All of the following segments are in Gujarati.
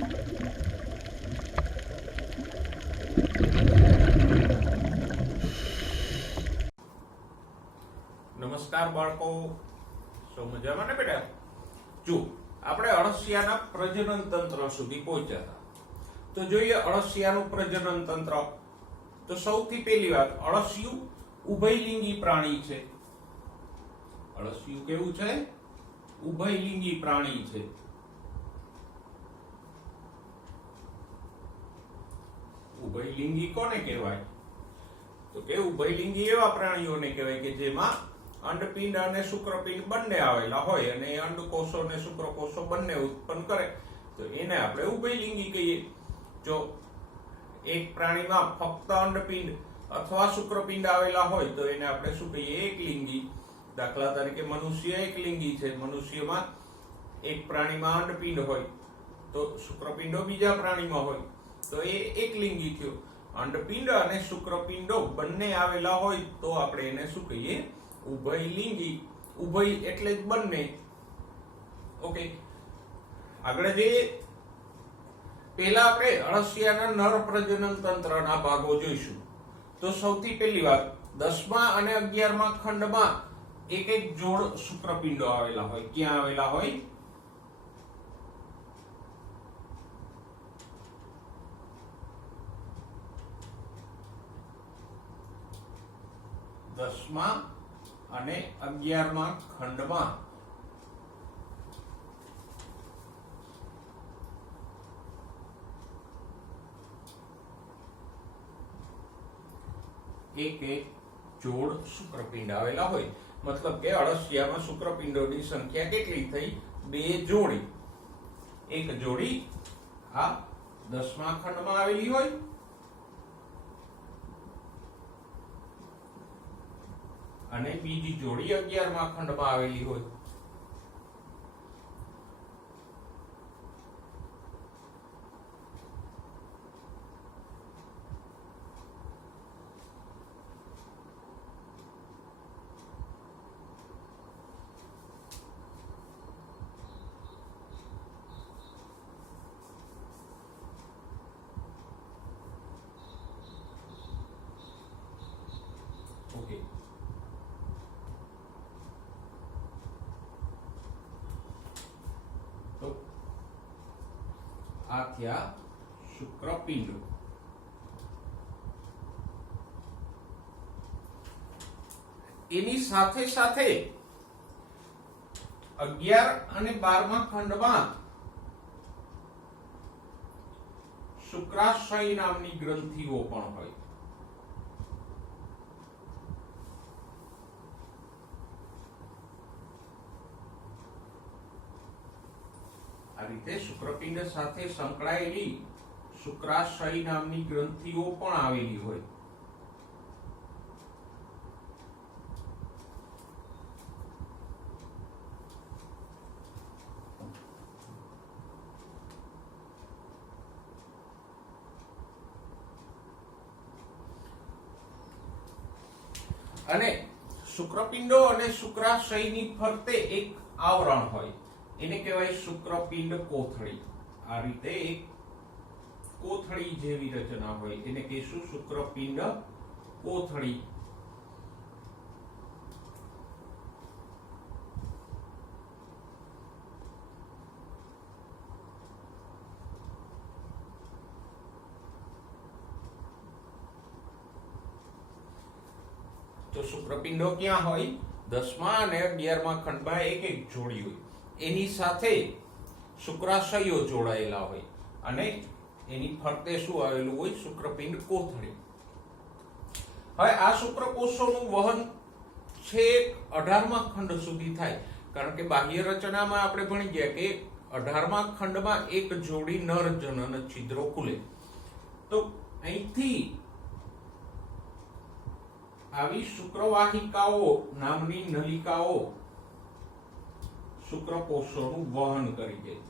નમસ્કાર બાળકો, સૌ મજામાં ને બેટા? જો આપણે અળસિયાના પ્રજનન તંત્ર સુધી પહોંચ્યા હતા, તો જોઈએ અળસિયાનું પ્રજનન તંત્ર. તો સૌથી પહેલી વાત, અળસિયું ઉભયલિંગી પ્રાણી છે. અળસિયું કેવું છે? ઉભયલિંગી પ્રાણી છે. ઉભયલિંગી કોને કહેવાય? તો કે ઉભયલિંગી એવા પ્રાણીઓને કહેવાય કે જેમાં અંડપિંડ અને શુક્રપિંડ બંને આવેલા હોય અને અંડકોષો અને શુક્રકોષો બંને ઉત્પન્ન કરે, તો એને આપણે ઉભયલિંગી કહીએ. જો એક પ્રાણીમાં ફક્ત અંડપિંડ અથવા શુક્રપિંડ આવેલા હોય તો એને આપણે શું કહીએ? એકલિંગી. દાખલા તરીકે મનુષ્ય એકલિંગી છે. મનુષ્યમાં એક પ્રાણીમાં અંડપિંડ હોય તો શુક્રપિંડો બીજા પ્રાણીમાં હોય તો એ એકલિંગી થયો. અંડપિંડ અને શુક્રપિંડો બંને આવેલા હોય તો આપણે એને શું કહીએ? ઉભયલિંગી. ઉભય એટલે જ બંને. ઓકે, આગળ જઈએ. પહેલા આપણે અળસિયાના નર પ્રજનન તંત્રના ભાગો જોઈશું. તો સૌથી પહેલી વાત, 10મા અને 11મા ખંડમાં એક એક જોડ શુક્રપિંડો આવેલા હોય. ક્યાં આવેલા હોય? 10મા અને 11મા ખંડમાં એક એક જોડ શુક્રપિંડ આવેલા હોય. મતલબ કે અળસિયામાં શુક્રપિંડોની સંખ્યા કેટલી થઈ? 2 જોડી. એક જોડી આ 10મા ખંડમાં આવેલી હોય અને બીજી જોડી 11મા ખંડમાં આવેલી હોય. ઓકે, તો આ થયા શુક્રપિંડો. એની સાથે સાથે 11 અને 12મા ખંડમાં શુક્રાશય નામની ગ્રંથિઓ પણ હોય. આ રીતે શુક્રપિંડ સાથે સંકળાયેલી શુક્રાશય નામની ગ્રંથિઓ પણ આવેલી હોય. અને શુક્રપિંડો અને શુક્રાશયની ફરતે એક આવરણ હોય, એને કહેવાય શુક્રપિંડ કોથળી. આ રીતે એક કોથળી જેવી રચના હોય, એને કહીશું શુક્રપિંડ કોથળી. તો શુક્રપિંડો ક્યાં હોય? 10મા અને 11મા ખંડમાં એક એક જોડી હોય. એની સાથે શુક્રાશયો જોડાયેલા હોય અને એની ફરતે શું આવેલું હોય? શુક્રપિંડ કોથળી. હવે આ શુક્રકોષોનું વહન છે 18મા ખંડ સુધી થાય, કારણ કે બાહ્ય રચનામાં આપણે ભણી ગયા કે 18મા ખંડમાં એક જોડી નર જનન છિદ્રો ખુલે. તો અહીંથી આવી શુક્રવાહિકાઓ નામની નલિકાઓ શુક્રકોષોનું વહન કરી જાય.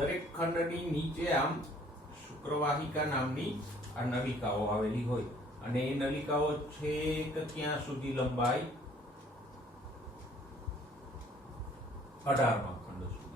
દરેક ખંડની નીચે આમ શુક્રવાહિકા નામની આ નલિકાઓ આવેલી હોય અને એ નલિકાઓ છેક ક્યાં સુધી લંબાઈ 18મા ખંડ સુધી.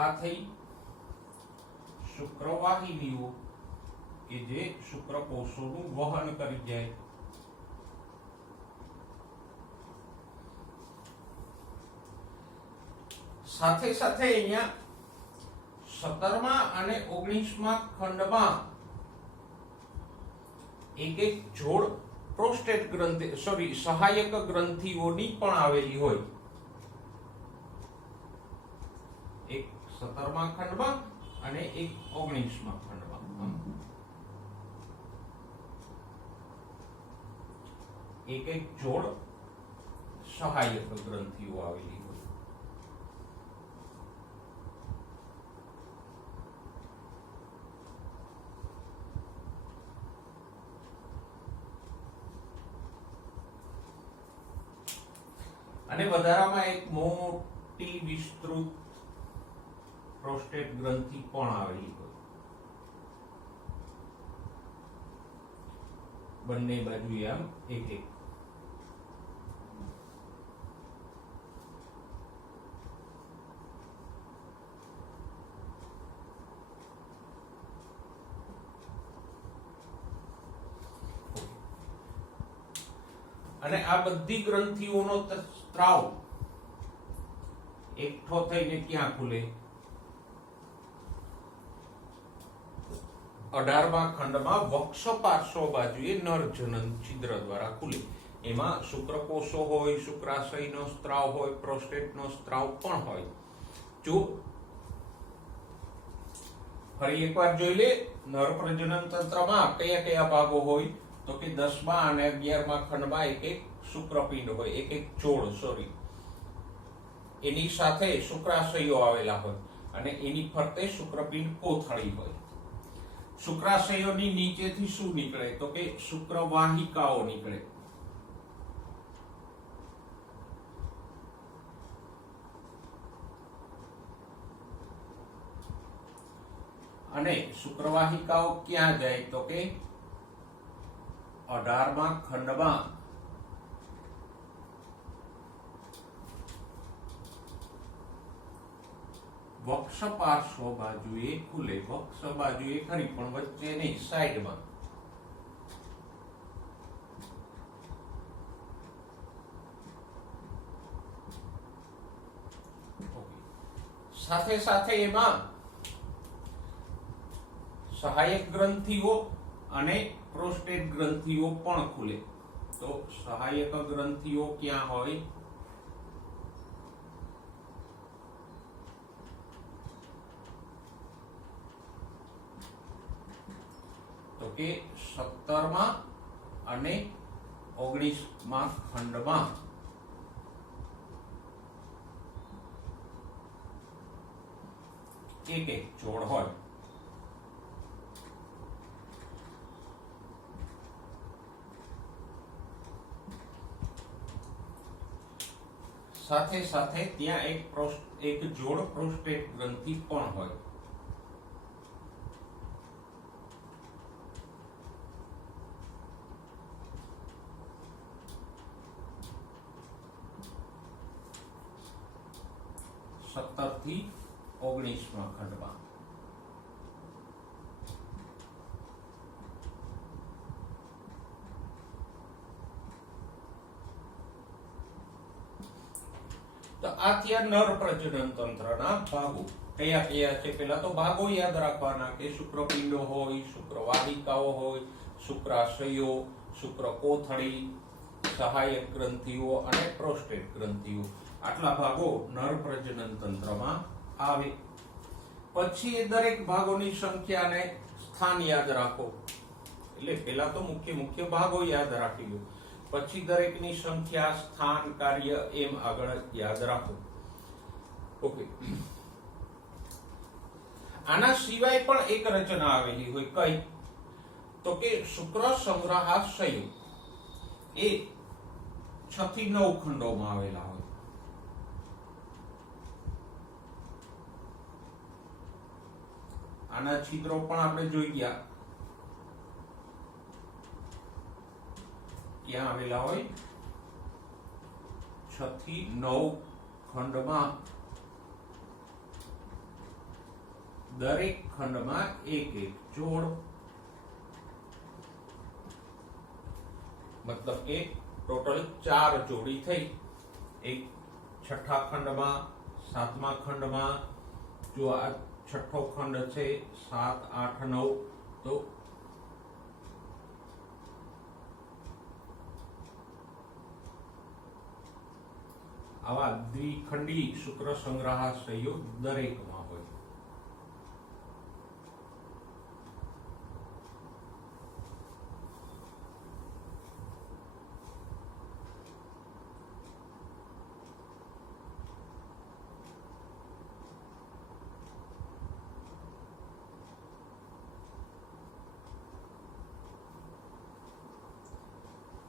આ થઈ શુક્રવાહિનીઓ કે જે શુક્રકોષોનું વહન કરી જાય. સાથે સાથે અહીંયા 17મા અને 19મા ખંડમાં એક જોડ પ્રોસ્ટેટ ગ્રંથિ સહાયક ગ્રંથિઓની પણ આવેલી હોય. એક 17મા ખંડમાં અને એક 19મા ખંડમાં એક જોડ સહાયક ગ્રંથિઓ આવેલી હોય. અને વધારામાં એક મોટી વિસ્તૃત પ્રોસ્ટેટ ગ્રંથિ પણ આવેલી હોય. બંને બાજુએ આમ એક એક. અને આ બધી ગ્રંથિઓનો સ્ત્રાવ એકઠો થઈને ક્યાં ખુલે? 18મા ખંડમાં વક્ષ પાર્શ્વ બાજુએ નરજનન છિદ્ર દ્વારા ખુલે. એમાં શુક્રકોષો હોય, શુક્રાશયનો સ્ત્રાવ હોય, પ્રોસ્ટેટનો સ્ત્રાવ પણ હોય. જો ફરી એકવાર જોઈ લે, નર પ્રજનન તંત્રમાં કયા કયા ભાગો હોય? તો કે 10મા અને 11મા ખંડમાં એક એક શુક્રપિંડ હોય, એક એક જોડ એની સાથે શુક્રાશયો આવેલા હોય અને એની ફરતે શુક્રપિંડ કોથળી હોય. શુક્રાશયોની નીચેથી શું નીકળે? તો કે શુક્રવાહિકાઓ નીકળે. અને શુક્રવાહિકાઓ ક્યાં જાય? તો કે 18મા ખંડમાં વક્ષ પાર્શ્વ બાજુએ ખુલે. વક્ષ બાજુએ ખરી પણ વચ્ચે નહીં, સાઈડમાં. સાથે સાથે એમાં સહાયક ગ્રંથિઓ અને પ્રોસ્ટેટ ગ્રંથિઓ પણ ખુલે. તો સહાયક ગ્રંથિઓ ક્યાં હોય? તો કે 17મા અને 19મા ખંડમાં એક એક જોડ હોય. સાથે સાથે ત્યાં એક જોડ પ્રોસ્ટેટ ગ્રંથિ પણ હોય. થી 19મા ખંડમાં તો આ થયા નર પ્રજનન તંત્રના ભાગો. કયા કયા છે? પેલા તો ભાગો યાદ રાખવાના કે શુક્રપિંડો હોય, શુક્રવાહિકાઓ હોય, શુક્રાશયો, શુક્રકોથળી, સહાયક ગ્રંથિઓ અને પ્રોસ્ટેટ ગ્રંથિઓ. આટલા ભાગો નર પ્રજનન તંત્રમાં આવે. પછી એ દરેક ભાગોની સંખ્યાને સ્થાન યાદ રાખો. એટલે પેલા તો મુખ્ય ભાગો યાદ રાખી લો, પછી દરેકની સંખ્યા, સ્થાન, કાર્ય એમ આગળ યાદ રાખો. ઓકે. આના સિવાય પણ એક રચના આવેલી હોય. કઈ? તો કે શુક્ર સંગ્રહાશયો એ 6 થી 9 ખંડોમાં આવેલા હોય. આના છિદ્રો પણ આપણે જોઈ ગયા ક્યાં આવેલા હોય. 6 થી 9 ખંડમાં, દરેક ખંડમાં એક જોડ, મતલબ કે ટોટલ 4 જોડી થઈ. એક 6થા ખંડમાં, 7મા ખંડમાં, જો આ 6થો ખંડ છે 7, 8, 9, તો આવા દ્વિખંડી શુક્ર સંગ્રહાશયો દરેકમાં હોય.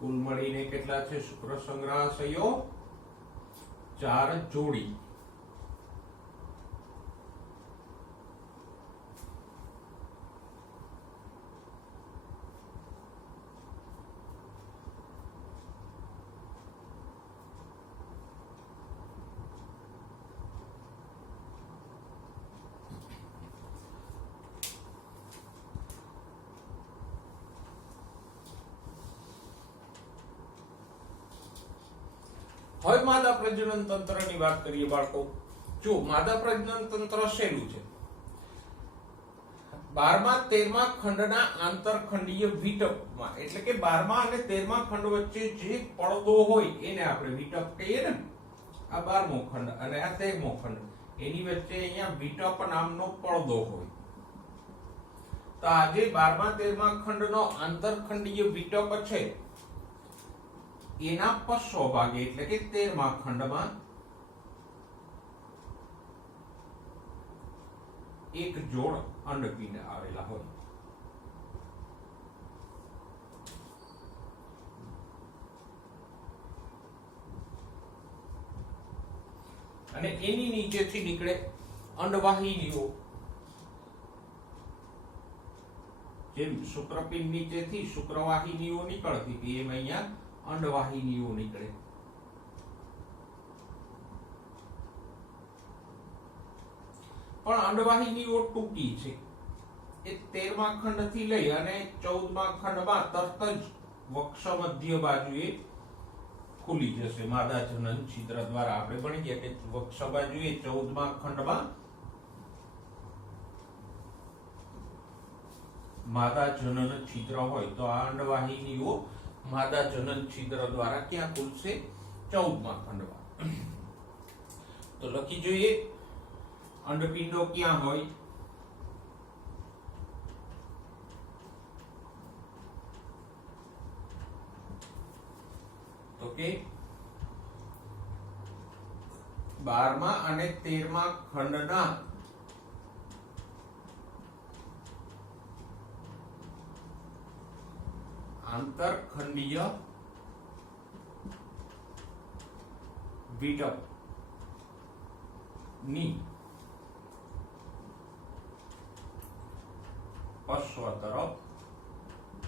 કુલ મળીને કેટલા છે શુક્ર સંગ્રહાશયો? 4 જોડી. હવે માદા પ્રજનન તંત્રની વાત કરીએ બાળકો. જો માદા પ્રજનન તંત્ર શેનું છે? 12મા 13મા ખંડના આંતરખંડીય વિટપમાં, એટલે કે 12મા અને 13મા ખંડ વચ્ચે જે પડદો હોય એને આપણે વિટપ કહીએ ને. આ 12મો ખંડ અને આ 13મો ખંડ, એની વચ્ચે અહીંયા વિટપ નામનો પડદો હોય. તો આ જે 12મા 13મા ખંડનો આંતરખંડીય વિટપ છે એના પશ્ચો ભાગે, એટલે કે 13મા ખંડમાં એક જોડ અંડપિંડ આવેલા હોય. અને એની નીચેથી નીકળે અંડવાહિનીઓ. જેમ શુક્રપિંડ નીચેથી શુક્રવાહિનીઓ નીકળતી હતી એમ અહીંયા અંડવાહિનીઓ નીકળે. પણ અંડવાહિનીઓ ટૂંકી છે. એ 13મા ખંડ થી લઈ અને 14મા ખંડમાં તરત જ વક્ષ મધ્ય બાજુએ ખુલી જશે માદા જનન છિદ્ર દ્વારા. આપણે ભણી ગયા કે વક્ષ બાજુએ 14મા ખંડમાં માદા જનન છિદ્ર હોય તો આ અંડવાહિનીઓ માદા જનન છિદ્ર દ્વારા ક્યાં ખુલશે? 14મા ખંડમાં. તો લખી જોઈએ અંડપિંડો ક્યાં હોય? તો કે 12મા અને 13મા ખંડના આંતરખંડીય વિટપ ની પશ્વ તરફ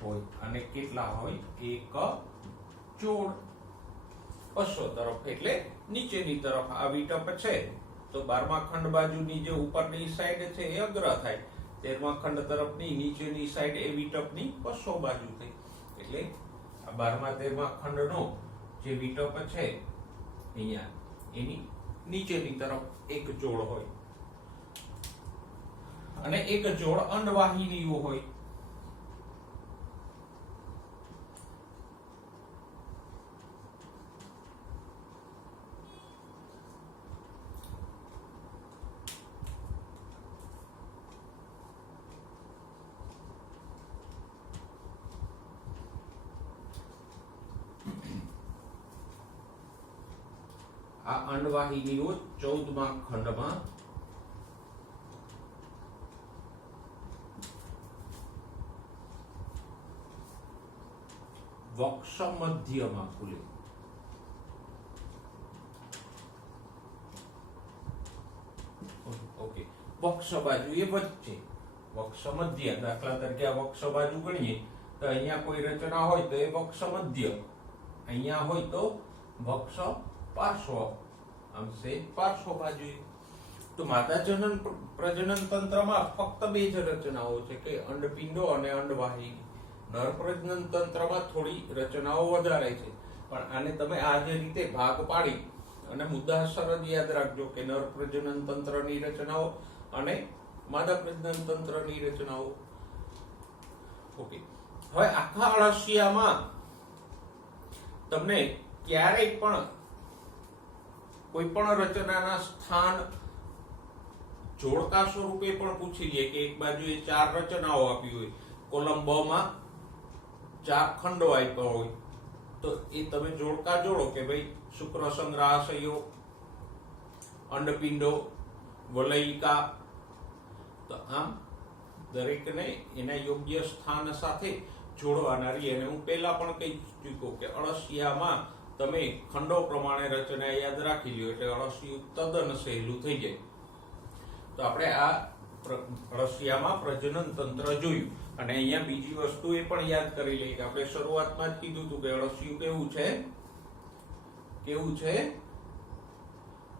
હોય. અને કેટલા હોય? એક જોડ. પશ્વ તરફ એટલે નીચેની તરફ. આ વિટપ છે તો 12મા ખંડ બાજુની જે ઉપરની સાઈડ છે એ અગ્ર થાય, 13મા ખંડ તરફની નીચેની સાઈડ એ વિટપની પશ્વ બાજુ થઈ. એટલે આ 12મા 13મા ખંડનો જે વિટપ છે અહીંયા એની નીચેની તરફ એક જોડ હોય અને એક જોડ અંડવાહિનીઓ હોય. આ અંડવાહિનીઓ 14મા ખંડમાં વક્ષ મધ્યમાં ખુલે. ઓકે, વક્ષ બાજુ એ વચ્ચે, વક્ષ મધ્ય. દાખલા તરીકે આ વક્ષ બાજુ ગણીએ તો અહીંયા કોઈ રચના હોય તો એ વક્ષ મધ્ય, અહીંયા હોય તો વક્ષ પાર્શ્વ, આમ છે પાર્શ્વ બાજુ. તો માતા જનન પ્રજનન તંત્રમાં ફક્ત બે જ રચનાઓ છે કે અંડપિંડો અને અંડવાહિની. નર પ્રજનન તંત્રમાં થોડી રચનાઓ વધારે છે, પણ આને તમે આ જે રીતે ભાગ પાડી અને મુદ્દાસર જ યાદ રાખજો કે નર પ્રજનન તંત્રની રચનાઓ અને માદા પ્રજનન તંત્રની રચનાઓ. ઓકે, હવે આખા અળસિયામાં તમને ક્યારેય પણ કોઈ પણ રચનાના સ્થાન જોડકા સ્વરૂપે પણ પૂછી લે કે એક બાજુએ 4 રચનાઓ આપી હોય, કોલમ બ માં 4 ખંડો આપ્યા હોય, તો એ તમે જોડકા જોડો કે ભાઈ શુક્ર સંગ્રહાશયો, અંડપિંડો, વલયિકા. તો આમ દરેકને એના યોગ્ય સ્થાન સાથે જોડવાના રહી. અને હું પહેલા પણ કહી ચૂક્યો કે અળસિયામાં તમે ખંડો પ્રમાણે રચના યાદ રાખી લ્યો એટલે અળસિયું તદ્દન સહેલું થઈ જાય. તો આપણે આ અળસિયામાં પ્રજનન તંત્ર જોયું. અને અહીંયા બીજી વસ્તુ એ પણ યાદ કરી લઈએ કે આપણે શરૂઆતમાં જ કીધું હતું કે અળસિયું કેવું છે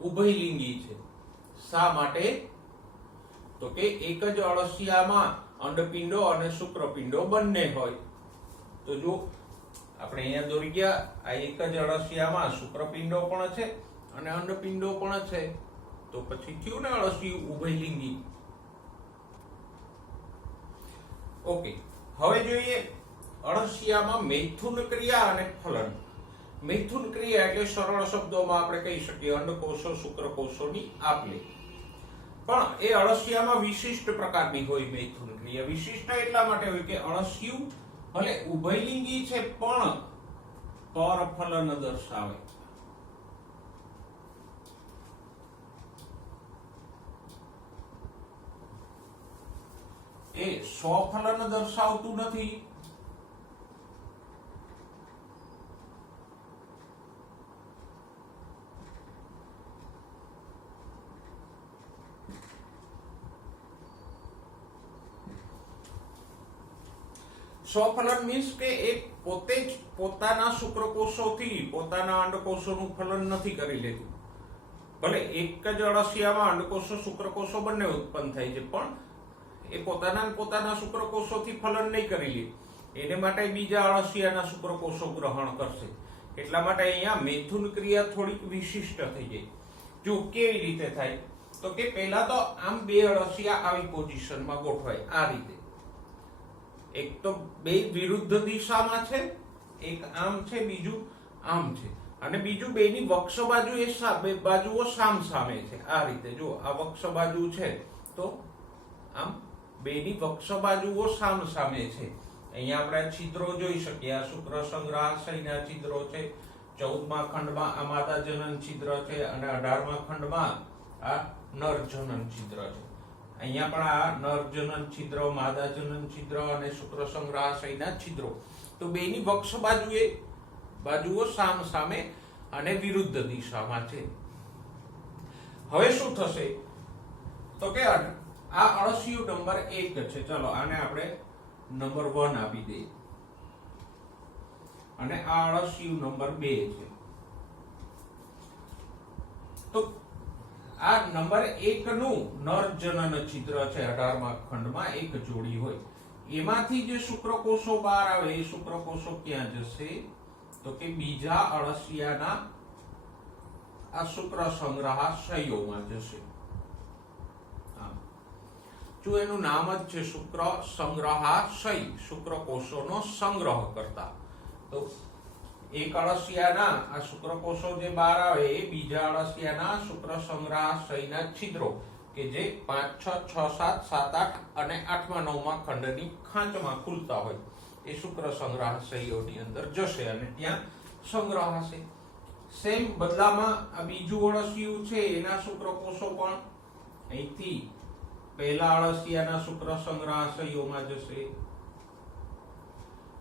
ઉભયલિંગી છે. શા માટે? તો કે એક જ અળસિયામાં અંડપિંડો અને શુક્રપિંડો બંને હોય. તો જો આપણે અહીંયા દોરી ગયા, આ એક જ અળસિયામાં શુક્રપિંડો પણ છે અને અંડપિંડો પણ છે, તો પછી થયું ને અળસિયું ઉભયલિંગી. ઓકે, હવે જોઈએ અળસિયામાં મૈથુન ક્રિયા અને ફલન. મૈથુન ક્રિયા એટલે સરળ શબ્દોમાં આપણે કહી શકીએ અંડકોષો શુક્રકોષોની આપ-લે. પણ એ અળસિયામાં વિશિષ્ટ પ્રકારની હોય મૈથુન ક્રિયા. વિશિષ્ટ એટલા માટે હોય કે અળસિયું ભલે ઉભયલિંગી છે પણ પરફલન દર્શાવે. એ સ્વફલન દર્શાવતું નથી. સ્વફલન મીન્સ કે એ પોતે જ પોતાના શુક્રકોષોથી પોતાના અંડકોષોનું ફલન નથી કરી લેતું. ભલે એક જ અળસિયામાં અંડકોષો શુક્રકોષો બંને ઉત્પન્ન થાય છે, પણ એ પોતાના શુક્રકોષોથી ફલન નહીં કરી લે. એને માટે બીજા અળસિયાના શુક્રકોષો ગ્રહણ કરશે. એટલા માટે અહીંયા મૈથુન ક્રિયા થોડીક વિશિષ્ટ થઈ જાય. જો કેવી રીતે થાય તો કે પહેલા તો આમ બે અળસિયા આવી પોઝિશનમાં ગોઠવાય આ રીતે. એક તો બે વિરુદ્ધ દિશામાં છે, એક આમ છે બીજું આમ છે, અને બીજું બેની વક્ષ બાજુ એ બે બાજુઓ સામ સામે છે આ રીતે. જો આ વક્ષ બાજુ છે તો આમ બેની વક્ષ બાજુઓ સામ સામે છે. અહીંયા આપણે છિદ્રો જોઈ શકીએ. આ શુક્ર સંગ્રહાશયના છિદ્રો છે. 14મા ખંડમાં આ માતા જનન છિદ્ર છે અને 18મા ખંડમાં આ નર જનન છિદ્ર છે. અહીંયા પણ આ નર જનન છિદ્ર, માદા જનન છિદ્ર અને શુક્ર સંગ્રહાશયના છિદ્રો. તો બેની વક્ષ બાજુઓ સામ સામે અને વિરુદ્ધ દિશામાં છે. હવે શું થશે તો કે આ અળસિયું નંબર 1 છે. ચલો આને આપણે નંબર 1 આપી દઈએ અને આ અળસિયું નંબર 2 છે. તો આ નંબર 1 નું નર જનન છિદ્ર છે. 18મા ખંડમાં એક જોડી હોય, એમાંથી જે શુક્રકોષો બહાર આવે એ શુક્રકોષો ક્યાં જશે તો કે બીજા અળસિયાના આ શુક્ર સંગ્રહાશયોમાં જશે. જો એનું નામ જ છે શુક્ર સંગ્રહાશય, શુક્રકોષોનો સંગ્રહ કરતા. તો એક અળસિયાના આ શુક્રકોષો જે બહાર આવે એ બીજા અળસિયાના શુક્ર સંગ્રહાશયના છિદ્રો કે જે 5, 6, 6, 7, 7, 8 અને 8મા 9મા ખંડની ખાંચમાં ખુલતા હોય એ શુક્ર સંગ્રહાશયોની અંદર જશે અને ત્યાં સંગ્રહાશે. સેમ બદલામાં આ બીજું અળસિયું છે એના શુક્રકોષો પણ અહીંથી પહેલા અળસિયાના શુક્ર સંગ્રહાશયોમાં જશે.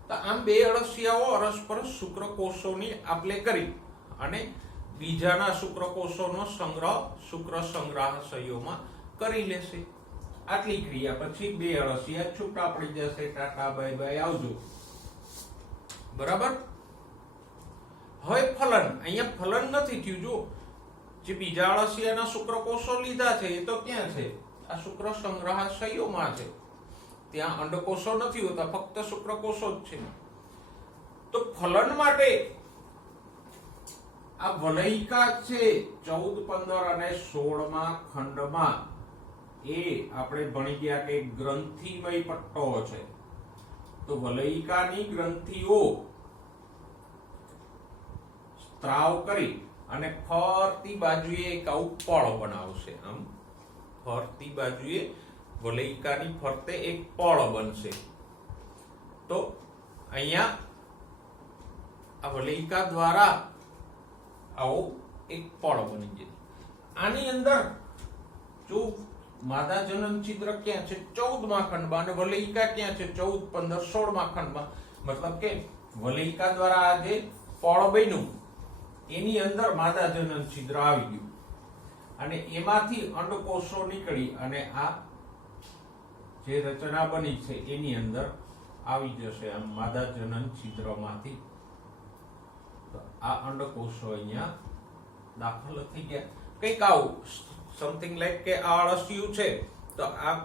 તો આમ બે અળસિયાઓ અરસ્પર શુક્રકોષોની આપલે કરી અને બીજાના શુક્રકોષોનો સંગ્રહ શુક્ર સંગ્રહાશયોમાં કરી લેશે. આટલી ક્રિયા પછી બે અળસિયા છૂટા પડી જશે. ટાટા બાય બાય આવજો. બરાબર. હવે ફલન, અહીંયા ફલન નથી થયું. જો જે બીજા અળસિયાના શુક્રકોષો લીધા છે એ તો ક્યાં છે? આ શુક્ર સંગ્રહાશયોમાં છે. ત્યાં અંડકોષો નથી હોતા, ફક્ત શુક્રકોષો જ છે. તો ફલન માટે આ વલયિકા છે 14, 15 અને 16મા ખંડમાં એ આપણે ભણી ગયા કે ગ્રંથિમય પટ્ટો છે. તો વલયિકાની ગ્રંથિઓ સ્ત્રાવ કરી અને ફરતી બાજુએ એક આવું પળ બનાવશે. આમ ફરતી બાજુએ વલયિકાની ફરતે એક પળ બનશે. તો અહીંયા આ વલયિકા દ્વારા આવો એક પળ બની જાય. આની અંદર જો માદા જનન છિદ્ર ક્યાં છે? 14મા ખંડમાં. અને વલયિકા ક્યાં છે? 14, 15, 16મા ખંડમાં. મતલબ કે વલયિકા દ્વારા આ જે પળ બન્યું એની અંદર માદા જનન છિદ્ર આવી ગયું અને એમાંથી અંડકોષો નીકળી અને આ જે રચના બની છે એની અંદર આવી જશે. આમ માદા જનન છિદ્રમાંથી આ અંડકોષો અહીંયા દાખલ થઈ ગયા. કંઈક આવું સમથિંગ લાઈક કે આ અળસિયું છે તો આ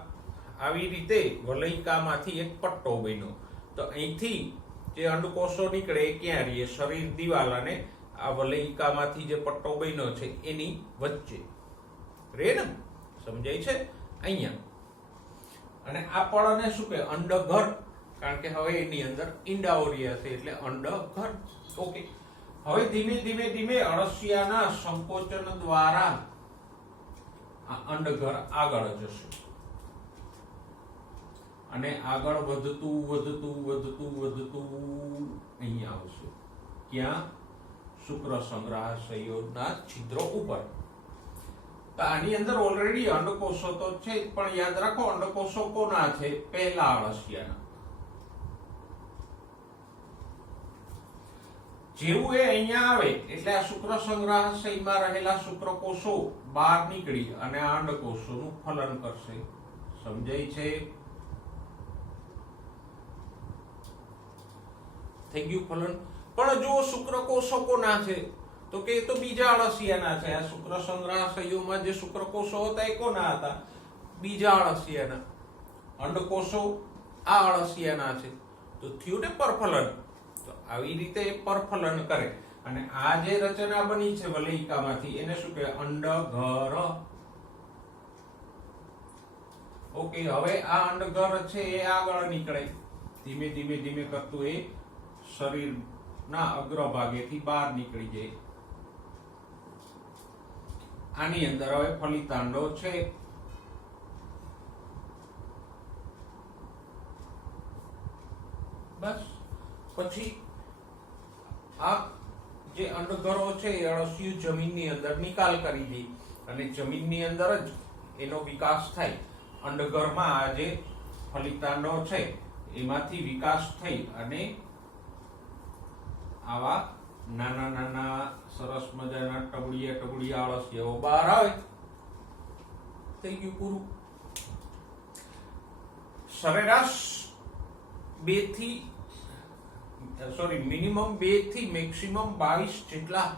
આવી રીતે વલયિકામાંથી એક પટ્ટો બન્યો. તો અહીંથી જે અંડકોષો નીકળે એ ક્યાં રહે? શરીર દિવાલ અને આ વલયિકામાંથી જે પટ્ટો બન્યો છે એની વચ્ચે રે ને. સમજાય છે અહીંયા? અને આ પળને શું કહે? અંડઘર. કારણ કે હવે એની અંદર ઈંડાઓ રહ્યા છે એટલે અંડઘર. ઓકે. હવે ધીમે ધીમે ધીમે અળસિયાના સંકોચન દ્વારા આ અંડઘર આગળ જશે અને આગળ વધતું વધતું વધતું વધતું અહીંયા આવશે. ક્યાં? શુક્ર સંગ્રહાશયોના છિદ્રો ઉપર. તો આની અંદર ઓલરેડી અંડકોષો તો છે, પણ યાદ રાખો અંડકોષો કોના છે? પહેલા અળસિયાના. જેવું એ અહીંયા આવે એટલે આ શુક્ર સંગ્રહાશયમાં રહેલા શુક્રકોષો બહાર નીકળી અને આ અંડકોષોનું ફલન કરશે. સમજાય છે? થઈ ગયું ફલન. પણ જો શુક્રકોષો કોના છે? તો કે એ તો બીજા અળસિયાના છે. આ શુક્ર સંગ્રહાશયોમાં જે શુક્રકોષો હતા એ કોના હતા? બીજા અળસિયાના. અંડકોષો આ અળસિયાના છે. તો થયું ને પરફલન. તો આવી રીતે પરફલન કરે અને આ જે રચના બની છે વલયિકામાંથી એને શું કહે? અંડઘર. ઓકે. હવે આ અંડઘર છે એ આગળ નીકળે ધીમે ધીમે ધીમે કરતું એ શરીરના અગ્રભાગેથી બહાર નીકળી જાય. આની અંદર હવે ફલિતાંડો છે. બસ. પછી આ જે અંડઘરો છે એ અળસિયું જમીનની અંદર નિકાલ કરી દે અને જમીનની અંદર જ એનો વિકાસ થાય. અંડઘરમાં આ જે ફલિતાંડો છે એમાંથી વિકાસ થઈ અને આવા નાના નાના સરસ મજાના ટબડિયા ટબડિયા અળસિયાઓ બહાર આવે. થઈ ગયું પૂરું. સરેરાશ મિનિમમ 2 થી મેક્સિમમ 22 જેટલા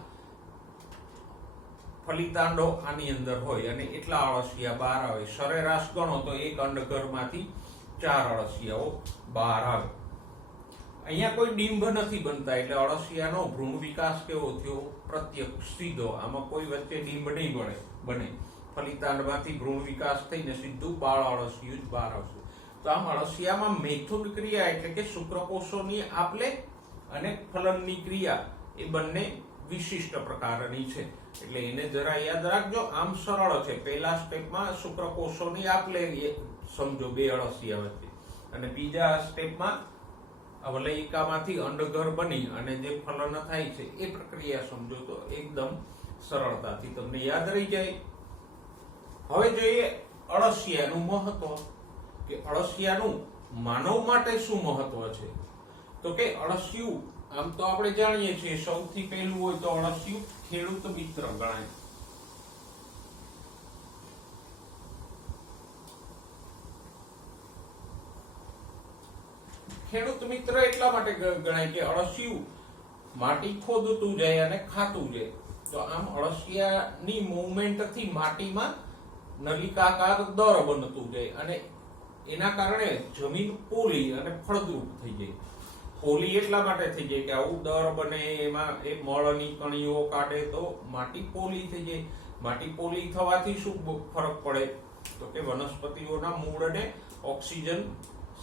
ફલિતાંડો આની અંદર હોય અને એટલા અળસિયા બહાર આવે. સરેરાશ ગણો તો એક અંડઘરમાંથી 4 અળસિયાઓ બહાર આવે. અહીંયા કોઈ ડિંભ નથી બનતા એટલે અળસિયાનો ભ્રૂણ વિકાસ કેવો થયો? પ્રત્યક્ષ સીધો. આમાં કોઈ વચ્ચે ડિંભ નહીં બને. ફલિતાંડમાંથી ભ્રૂણ વિકાસ થઈને સીધું બાળ અળસિયું જ બહાર આવશે. તો આમ અળસિયામાં મેથુન ક્રિયા એટલે કે શુક્રકોષોની આપલે અને ફલનની ક્રિયા એ બંને વિશિષ્ટ પ્રકારની છે. એટલે એને જરા યાદ રાખજો. આમ સરળ છે. પહેલા સ્ટેપમાં શુક્રકોષોની આપલે સમજો બે અળસિયા વચ્ચે અને બીજા સ્ટેપમાં આ વલયિકામાંથી અંડઘર બની અને જે ફલન થાય છે એ પ્રક્રિયા સમજો તો એકદમ સરળતાથી તમને યાદ રહી જાય. હવે જોઈએ અળસિયાનું મહત્વ, કે અળસિયાનું માનવ માટે શું મહત્વ છે. તો કે અળસિયું આમ તો આપણે જાણીએ છીએ સૌથી પહેલું હોય તો અળસિયું ખેડૂત મિત્ર ગણાય. ખેડૂત મિત્ર એટલા માટે ગણાય કે અળસિયું માટી ખોદતું જાય અને ખાતું જાય. તો આમ અળસિયાની મૂવમેન્ટ થી માટીમાં નલિકાકાર દર બનતું જાય અને એના કારણે જમીન પોલી અને ફળદ્રુપ થઈ જાય. પોલી એટલા માટે થઈ જાય કે આવું દર બને, એમાં એ મળની કણીઓ કાઢે તો માટી પોલી થઈ જાય. માટી પોલી થવાથી શું ફરક પડે તો કે વનસ્પતિઓના મૂળને ઓક્સિજન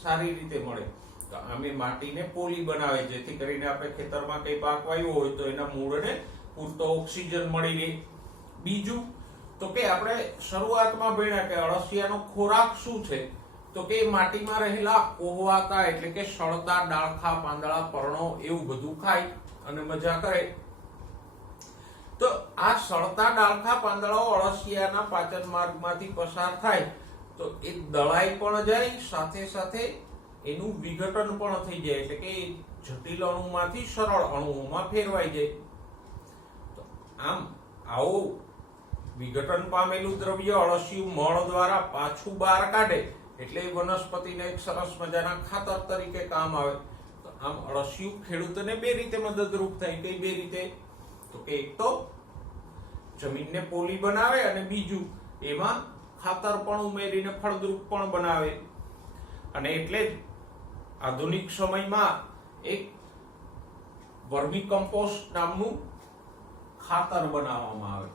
સારી રીતે મળે. તો આમે માટીને પોલી બનાવે જેથી કરીને આપણે ખેતરમાં કઈ પાક વાવ્યો હોય તો એના મૂળને પૂરતો ઓક્સિજન મળી રહે. બીજું તો કે આપણે શરૂઆતમાં ભણ્યા કે અળસિયાનો ખોરાક શું છે. તો કે માટીમાં રહેલા કોહવાતા એટલે કે સળતા ડાળખા પાંદડા પર્ણો એવું બધું ખાય અને મજા કરે. તો આ સળતા ડાળખા પાંદડાઓ અળસિયાના પાચન માર્ગમાંથી પસાર થાય તો એ દળાઈ પણ જાય, સાથે સાથે એનું વિઘટન પણ થઈ જાય એટલે કે જટિલ અણુમાંથી સરળ અણુઓમાં ફેરવાઈ જાય. તો આમ આવો વિઘટન પામેલું દ્રવ્ય અળસિયું મળ દ્વારા પાછું બહાર કાઢે એટલે વનસ્પતિને એક સરસ મજાના ખાતર તરીકે કામ આવે. તો આમ અળસિયું ખેડૂતને બે રીતે મદદરૂપ થાય. કઈ બે રીતે તો કે એક તો જમીનને પોલી બનાવે અને બીજું એમાં ખાતર પણ ઉમેરીને ફળદ્રુપ પણ બનાવે. અને એટલે જ આધુનિક સમયમાં એક વર્મી કમ્પોસ્ટ નામનું ખાતર બનાવવામાં આવે.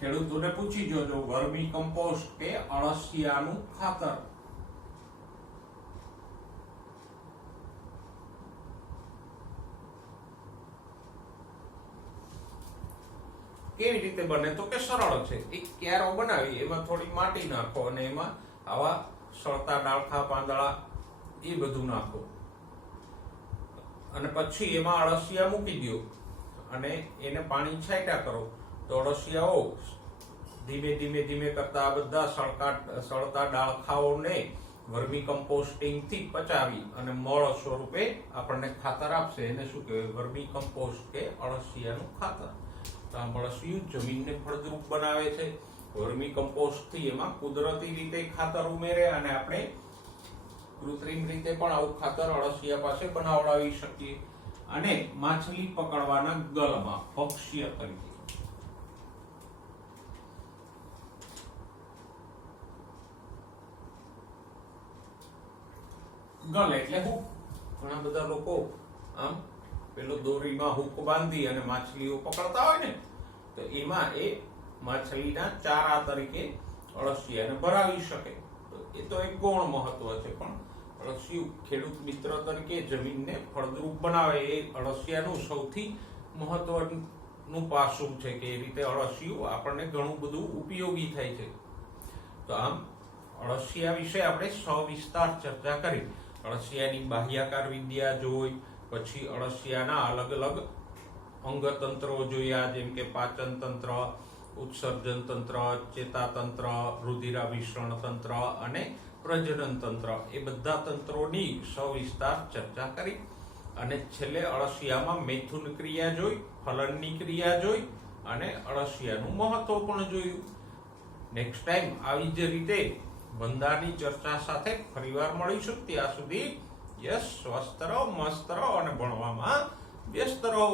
ખેડૂતોને પૂછી જોજો વર્મી કમ્પોસ્ટ કે અળસિયાનું ખાતર. કેવી રીતે બને તો કે સરળ છે. એક ક્યારો બનાવી એમાં થોડી માટી નાખો અને એમાં આવા સળતા ડાળખા પાંદડા એ બધું નાખો અને પછી એમાં અળસિયા મૂકી દો અને એને પાણી છાંટ્યા કરો તો અળસિયાઓ ધીમે ધીમે ધીમે કરતા આ બધા સળતા ડાળખાઓને વર્મી કમ્પોસ્ટિંગ થી પચાવી અને મળ સ્વરૂપે આપણને ખાતર આપશે. એને શું કહેવાય? વર્મી કમ્પોસ્ટ કે અળસિયાનું ખાતર. અળસિયું જમીનને ફળદ્રુપ બનાવે છે. વર્મી કમ્પોસ્ટ થી એમાં કુદરતી રીતે ખાતર ઉમેરે અને આપણે કૃત્રિમ રીતે પણ આવું ખાતર અળસિયા પાસે બનાવડાવી શકીએ. અને માછલી પકડવાના ગલમાં ભક્ષ્ય તરીકે. ગલ એટલે હુક. ઘણા બધા લોકો આમ પેલો દોરીમાં હુક બાંધી અને માછલીઓ પકડતા હોય ને તો એમાં એ માછલીના ચારા તરીકે અળસિયાને ભરાવી શકે. તો એ તો એક ગૌણ મહત્વ છે. પણ અળસિયું ખેડૂત મિત્ર તરીકે જમીનને ફળદ્રુપ બનાવે એ અળસિયાનું સૌથી મહત્વનું પાસું છે કે એ રીતે અળસિયું આપણને ઘણું બધું ઉપયોગી થાય છે. તો આમ અળસિયા વિશે આપણે સવિસ્તાર ચર્ચા કરી. અળસિયાની બાહ્યાકાર વિદ્યા જોઈ, પછી અળસિયાના અલગ અલગ અંગતંત્રો જોયા જેમ કે પાચન તંત્ર, ઉત્સર્જન તંત્ર, ચેતાતંત્ર, રુધિરાભિસરણ તંત્ર અને પ્રજનન તંત્ર. એ બધા તંત્રોની સવિસ્તાર ચર્ચા કરી અને છેલ્લે અળસિયામાં મૈથુન ક્રિયા જોઈ, ફલનની ક્રિયા જોઈ અને અળસિયાનું મહત્વ પણ જોયું. નેક્સ્ટ ટાઈમ આવી જ રીતે વંદાની ચર્ચા સાથે ફરીવાર મળીશું. ત્યાં સુધી યસ, સ્વસ્થ રહો, મસ્ત રહો અને ભણવામાં વ્યસ્ત રહો.